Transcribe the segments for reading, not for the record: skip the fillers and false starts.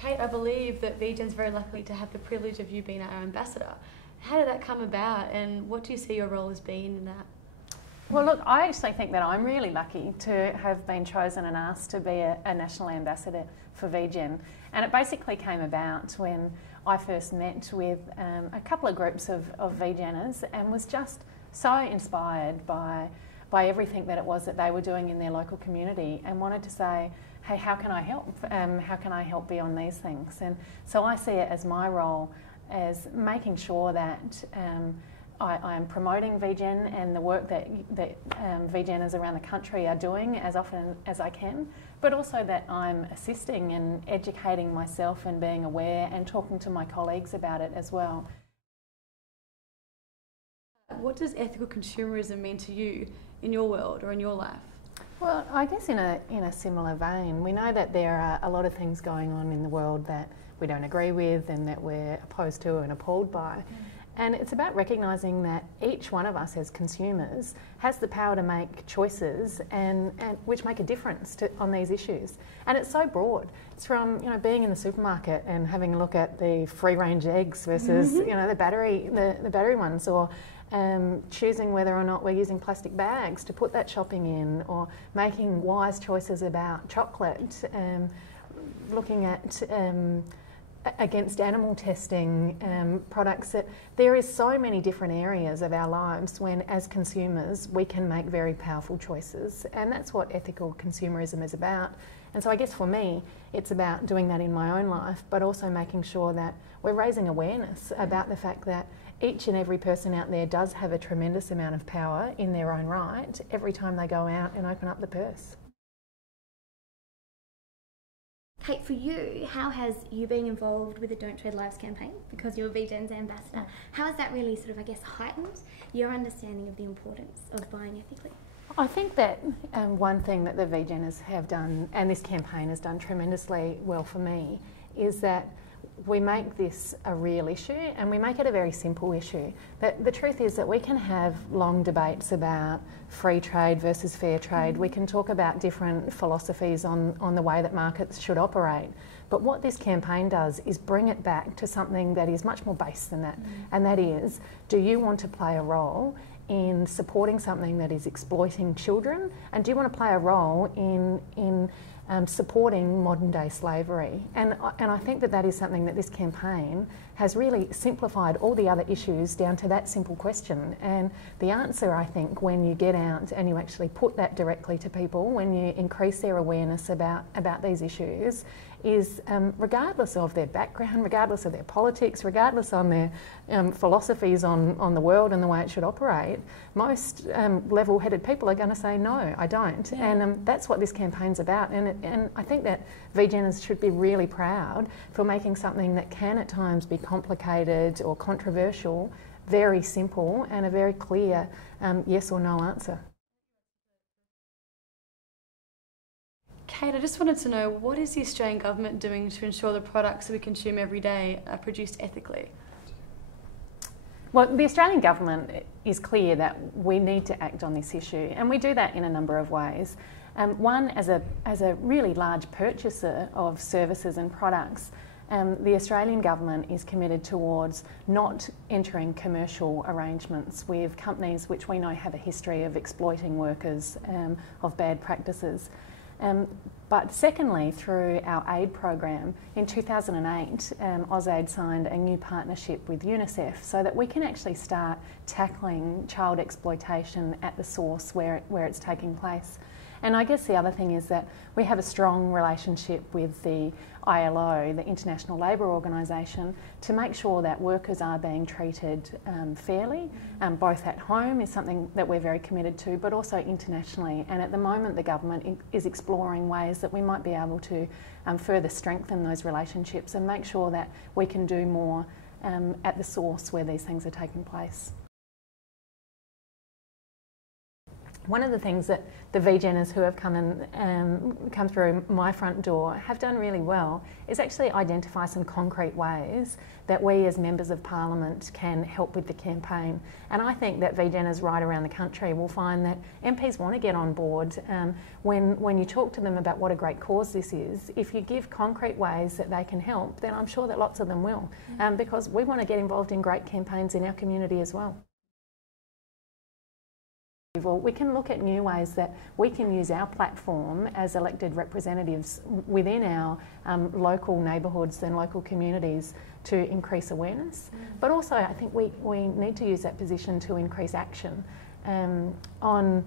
Kate, I believe that VGen's very lucky to have the privilege of you being our ambassador. How did that come about, and what do you see your role as being in that? Well, look, I actually think that I'm really lucky to have been chosen and asked to be a national ambassador for VGen. And it basically came about when I first met with a couple of groups of VGeners and was just so inspired by everything that it was that they were doing in their local community, and wanted to say, hey, how can I help? How can I help beyond these things? And so I see it as my role as making sure that I am promoting VGen and the work that VGeners around the country are doing as often as I can, but also that I'm assisting and educating myself and being aware and talking to my colleagues about it as well. What does ethical consumerism mean to you in your world or in your life? Well, I guess in a similar vein, we know that there are a lot of things going on in the world that we don't agree with and that we're opposed to and appalled by. And it's about recognising that each one of us as consumers has the power to make choices and which make a difference on these issues. And it's so broad. It's from being in the supermarket and having a look at the free-range eggs versus the battery ones, or choosing whether or not we're using plastic bags to put that shopping in, or making wise choices about chocolate, looking at against animal testing products. That there is so many different areas of our lives when, as consumers, we can make very powerful choices, and that's what ethical consumerism is about. And so I guess for me, it's about doing that in my own life, but also making sure that we're raising awareness about the fact that each and every person out there does have a tremendous amount of power in their own right every time they go out and open up the purse. Kate, for you, how has you being involved with the Don't Trade Lives campaign, because you're VGen's ambassador, how has that really sort of, I guess, heightened your understanding of the importance of buying ethically? I think that one thing that the VGeners have done, and this campaign has done tremendously well for me, is that we make this a real issue, and we make it a very simple issue. That the truth is that we can have long debates about free trade versus fair trade. We can talk about different philosophies on the way that markets should operate. But what this campaign does is bring it back to something that is much more base than that. And that is, do you want to play a role in supporting something that is exploiting children? And do you want to play a role in supporting modern day slavery? And I think that is something that this campaign has really simplified all the other issues down to that simple question. And the answer, I think, when you get out and you actually put that directly to people, when you increase their awareness about these issues, is regardless of their background, regardless of their politics, regardless on their philosophies on the world and the way it should operate, most level-headed people are going to say, no, I don't. Yeah. And that's what this campaign's about. And I think that VGeners should be really proud for making something that can at times be complicated or controversial very simple and a very clear yes or no answer. Kate, I just wanted to know, what is the Australian government doing to ensure the products that we consume every day are produced ethically? Well, the Australian government is clear that we need to act on this issue, and we do that in a number of ways. One, as a really large purchaser of services and products, the Australian government is committed towards not entering commercial arrangements with companies which we know have a history of exploiting workers, of bad practices. But secondly, through our aid program, in 2008, AusAid signed a new partnership with UNICEF so that we can actually start tackling child exploitation at the source where it's taking place. And I guess the other thing is that we have a strong relationship with the ILO, the International Labour Organisation, to make sure that workers are being treated fairly, both at home is something that we're very committed to, but also internationally. And at the moment the government is exploring ways that we might be able to further strengthen those relationships and make sure that we can do more at the source where these things are taking place. one of the things that the VGeners who have come through my front door have done really well is actually identify some concrete ways that we as members of parliament can help with the campaign. And I think that VGeners right around the country will find that MPs want to get on board. When you talk to them about what a great cause this is, if you give concrete ways that they can help, then I'm sure that lots of them will, because we want to get involved in great campaigns in our community as well. We can look at new ways that we can use our platform as elected representatives within our local neighbourhoods and local communities to increase awareness. But also I think we need to use that position to increase action. On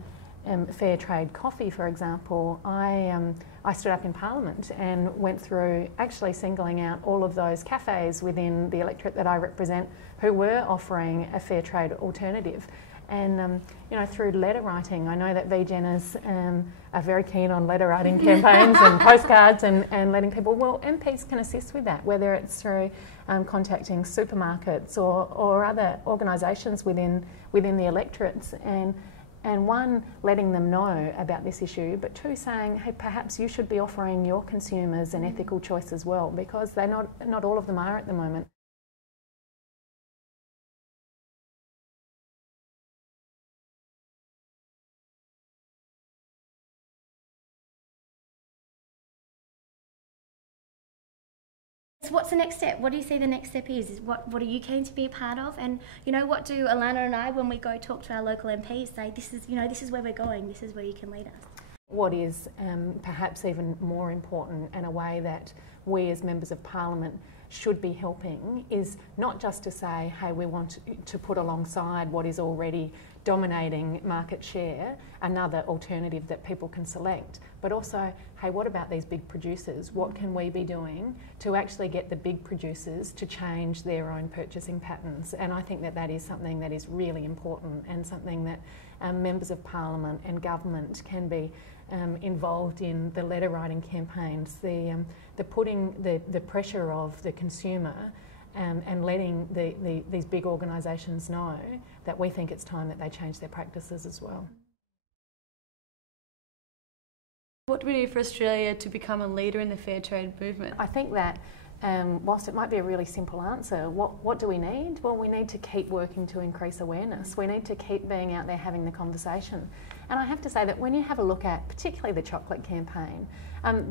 fair trade coffee, for example, I stood up in Parliament and went through actually singling out all of those cafes within the electorate that I represent who were offering a fair trade alternative. And you know, through letter writing, I know that VGeners are very keen on letter writing campaigns and postcards and letting people, well, MPs can assist with that, whether it's through contacting supermarkets or other organisations within the electorates, and one, letting them know about this issue, but two, saying, hey, perhaps you should be offering your consumers an ethical choice as well, because they're not all of them are at the moment. So what's the next step? What do you see the next step is? What are you keen to be a part of? And you know, what do Alana and I, when we go talk to our local MPs, say, this is where we're going, this is where you can lead us? What is perhaps even more important, and a way that we as members of Parliament should be helping, is not just to say, hey, we want to put alongside what is already dominating market share another alternative that people can select, but also, hey, what about these big producers? What can we be doing to actually get the big producers to change their own purchasing patterns? And I think that that is something that is really important, and something that members of Parliament and government can be involved in the letter writing campaigns, the putting the pressure of the consumer and letting these big organisations know that we think it's time that they change their practices as well. What do we do for Australia to become a leader in the fair trade movement? I think that whilst it might be a really simple answer, what do we need? Well, we need to keep working to increase awareness. We need to keep being out there having the conversation. And I have to say that when you have a look at particularly the chocolate campaign,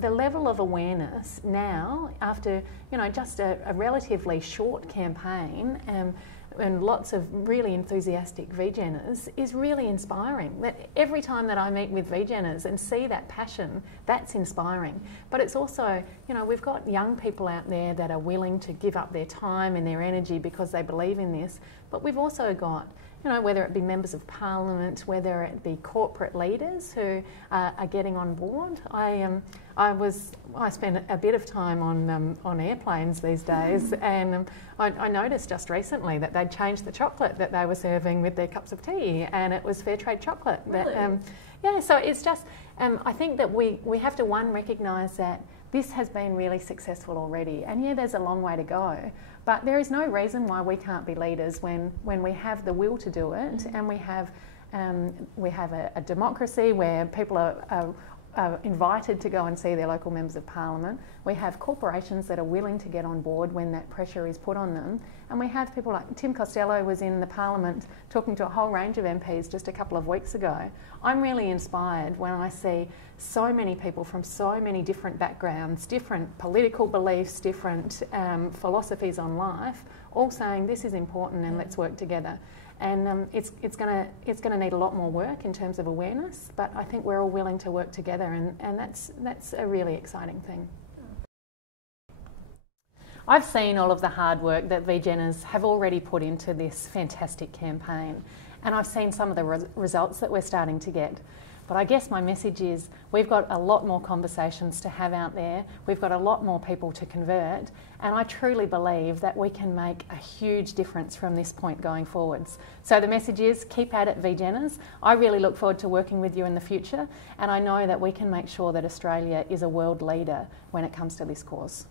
the level of awareness now, after just a relatively short campaign, and lots of really enthusiastic VGeners, is really inspiring. That every time that I meet with VGeners and see that passion, that's inspiring. But it's also, we've got young people out there that are willing to give up their time and their energy because they believe in this. But we've also got, whether it be members of Parliament, whether it be corporate leaders who are getting on board. I spend a bit of time on airplanes these days, and I noticed just recently that they'd changed the chocolate that they were serving with their cups of tea, and it was fair trade chocolate. Really? Yeah, so it's just, I think that we have to, one, recognise that this has been really successful already, and yeah, there's a long way to go, but there is no reason why we can't be leaders when we have the will to do it, and we have a democracy where people are invited to go and see their local members of Parliament. We have corporations that are willing to get on board when that pressure is put on them, and we have people like Tim Costello was in the Parliament talking to a whole range of MPs just a couple of weeks ago. I'm really inspired when I see so many people from so many different backgrounds, different political beliefs, different philosophies on life, all saying this is important and let's work together. And it's going to need a lot more work in terms of awareness, but I think we're all willing to work together, and that's a really exciting thing. I've seen all of the hard work that VGeners have already put into this fantastic campaign, and I've seen some of the results that we're starting to get. But I guess my message is we've got a lot more conversations to have out there, we've got a lot more people to convert, and I truly believe that we can make a huge difference from this point going forwards. So the message is, keep at it, VGeners. I really look forward to working with you in the future, and I know that we can make sure that Australia is a world leader when it comes to this cause.